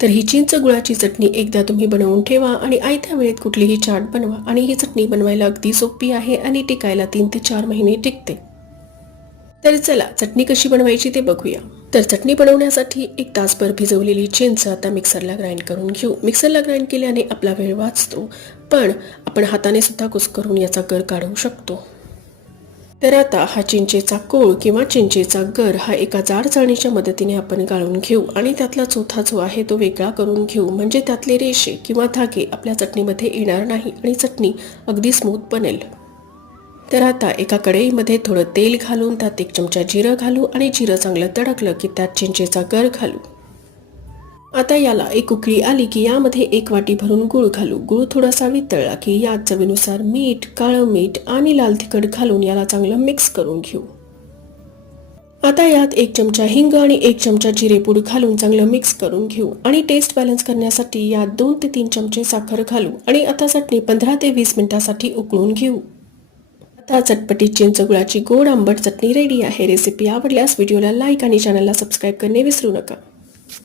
तर ही चिंच गुळाची चटणी एकदा तुम्ही बनवून ठेवा आणि आयत्या वेळेत कुठलीही चाट बनवा आणि ही चटणी बनवायला अगदी सोपी आहे आणि टिकायला 3 ते 4 महिने टिकते। तर चला चटणी कशी बनवायची ते बघूया। तर चटणी बनवण्यासाठी 1 तासभर भिजवलेली चिंच आता मिक्सरला ग्राइंड करून घेऊ। मिक्सरला ग्राइंड केल्याने आपला वेळ वाचतो, पण आपण हाताने सुद्धा कुस्करून याचा गर काढू शकतो। तर आता हा चिंचेचा कोळ किंवा चिंचेचा गर हा एका जाड चाळणीच्या मदतीने आपण गाळून घेऊ आणि त्यातला चोथा जो आहे तो वेगळा करून घेऊ, म्हणजे त्यातले रेषे किंवा धागे आपल्या चटणीमध्ये येणार नाही आणि चटणी अगदी स्मूथ बनेल। तर आता एका कढईमध्ये थोडं तेल घालून त्यात 1 चमचा जिरं घालू आणि जिरं चांगलं तडकलं की त्यात चिंचेचा गर घालू। आता याला एक उकळी आली की यामध्ये 1 वाटी भरून गूळ घालू। गूळ थोडासा वितळला की यात चवीनुसार मीठ, काळं मीठ आणि लाल तिखट घालून याला चांगलं मिक्स करून घेऊ। आता यात 1 चमचा हिंग आणि 1 चमचा जिरेपूड घालून चांगलं मिक्स करून घेऊ आणि टेस्ट बॅलन्स करण्यासाठी यात 2 ते 3 चमचे साखर घालू आणि आता चटणी 15 ते 20 मिनिटांसाठी उकळून घेऊ। आता चटपटीत चिंच गुळाची गोड आंबट चटणी रेडी आहे। रेसिपी आवडल्यास व्हिडिओला लाईक आणि चॅनलला सबस्क्राईब करणे विसरू नका।